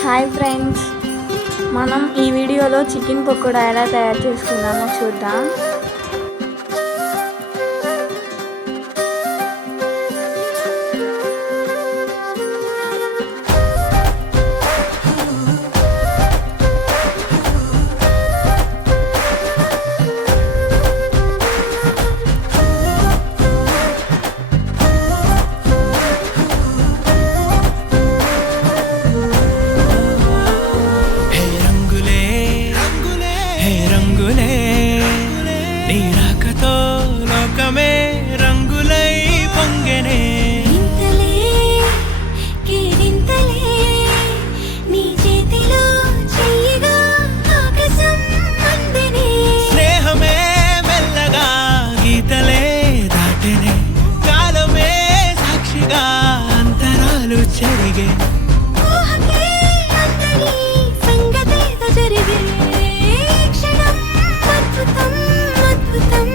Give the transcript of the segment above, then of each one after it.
Hi friends, మనం ఈ వీడియోలో చికెన్ పకోడా ఎలా తయారు చేసుకుందామో చూద్దాం. నీరాకతో లోకమే రంగులై పొంగెనే ఇంతలే కేరింతలే నీ చేతిలో చెయ్యగా ఆకాశం అందెనే స్నేహమే మెల్లగా గీతలే దాటెనే కాలమే సాక్షిగా అంతరాలు చెరిగే ఊహకే అందరి సంగతేదో జరిగే క్షణం అద్భుతం అద్భుతం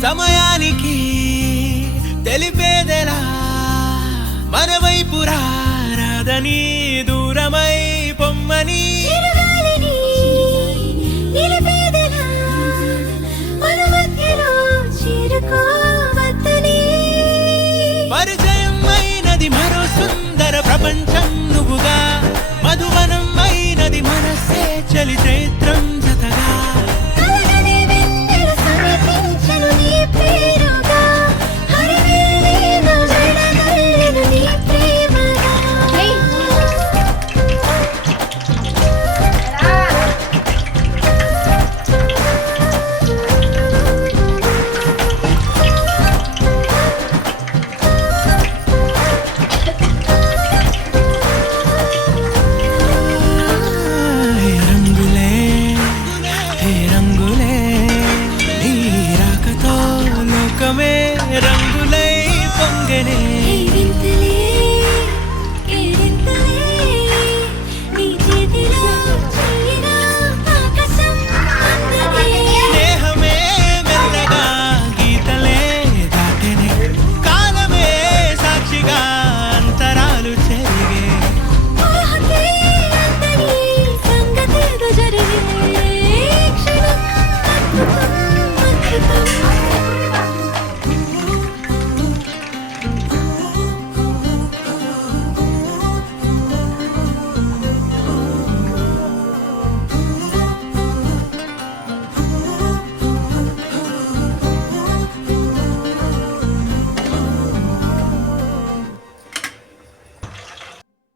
సమయానికి తెలిపేదెలా మన వైపు రాదని